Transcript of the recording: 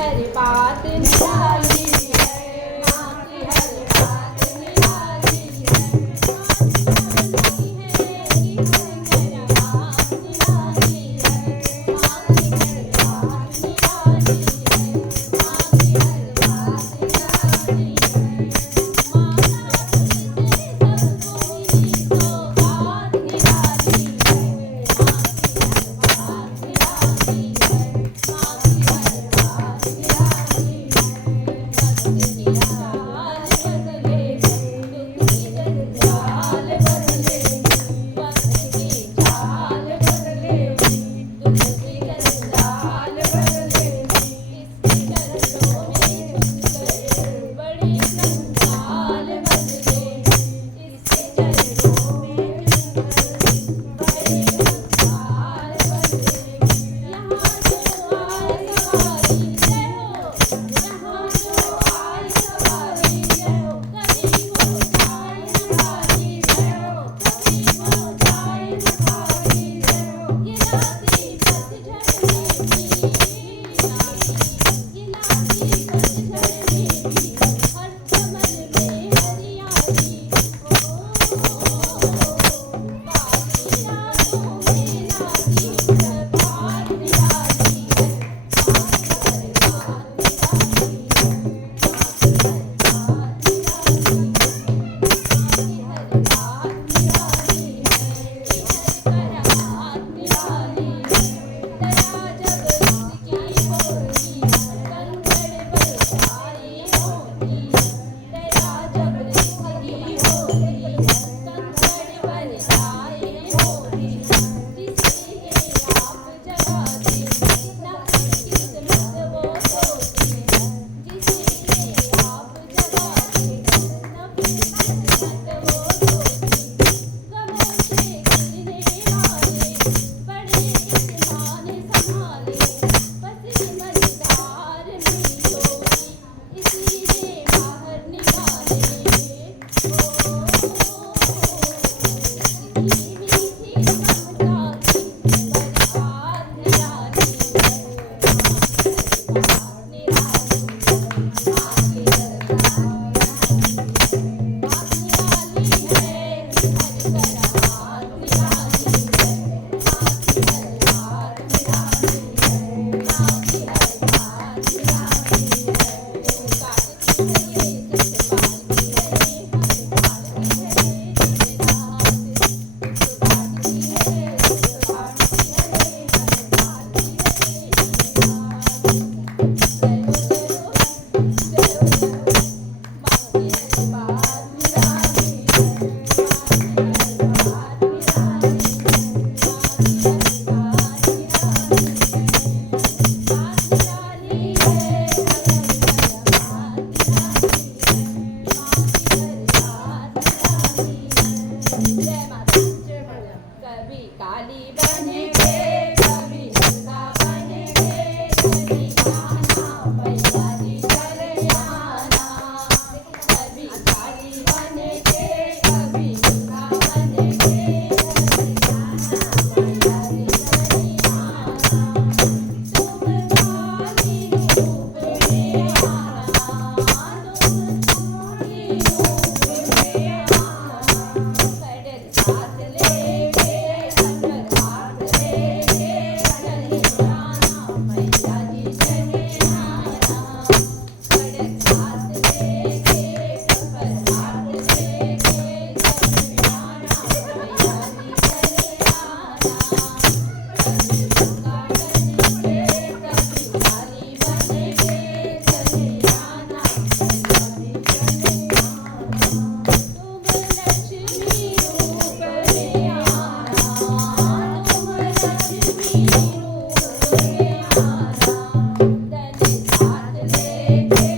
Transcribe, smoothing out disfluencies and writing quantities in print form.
हर बात निराली है, माँ की हर बात निराली है। माँ की हर बात निराली है, माँ की हर बात निराली है, माँ की हर बात निराली है। माँ ना सबको मिली सौगात निराली है, माँ की हर बात निराली है, माँ की हर बात निराली है। भक्त की चाल बदले, दुख की जंजाल बदले, भक्त की चाल बदले, दुख की जंजाल बदले। इसके चरणों में झुककर बड़ी कंगाल बदले, इसके चरणों में झुककर बड़ी कंगाल बदले। यहाँ जो आए सवारी जय हो, यहाँ जो आए सवारी जय हो, कभी हो जाए न खाली जय हो, कभी हो जाए न खाली जय हो। ये राती पतझड़ में भी ये लाती पतझड़ में भी हर चमन में हरियाली हो। बाकी रातों में लाती प्रभात निराली है, माँ की हर बात निराली है, माँ की हर बात निराली है, माँ की हर बात निराली है, कि हर करामात निराली है। दया जब उसकी होती, कंकड़ बरसाई होती है। दया जब उसकी होती, कंकड़ बरसाई होती है। किसी ने आप जगा दी, न किस्मत वो सोती है। किसी ने आप जगा दी, न किस्मत वो सोती है। गमों से गिरने वाले बड़े इत्मीनान संभाले, बस समझदार में सोई इसी ने बाहर निकाले। मीठी मीठी ममता की बरसात निराली है, माँ की हर बात निराली है, माँ की हर बात निराली है। बात निराली है कि हर करामात निराली है, माँ की हर बात निराली है, माँ की हर बात निराली है। काटती है ये जज्बाती है, हर बात की है दिन रात। काटती है जज्बाती है, हर बात की है दिन रात। जय हो जय हो जय हो जय हो, माँ की हर बात निराली है, माँ की हर बात निराली है, माँ की हर बात निराली है। बात निराली है, हर बात निराली है, माँ की हर बात निराली है। जय माता जय माता। कभी काली बनेंगे, कभी दुर्गा बनेंगे, चले आना मैया जी चले आना। कभी काली बनेंगे, कभी दुर्गा बनेंगे, चले आना मैया जी चले आना। तुम काली रूप में आना, तुम काली रूप में आना। खड्ग साथ लेके, खड्ग हाथ लेके, चले आना मैया जी चले आना। खड्ग साथ लेके, खड्ग हाथ लेके, चले आना मैया जी चले आना। कभी दुर्गा बनेंगे, कभी काली बनेंगे, चले आना मैया जी चले आना। तुम लक्ष्मी रूप में आना, तुम लक्ष्मी रूप में आना। धन साथ लेके,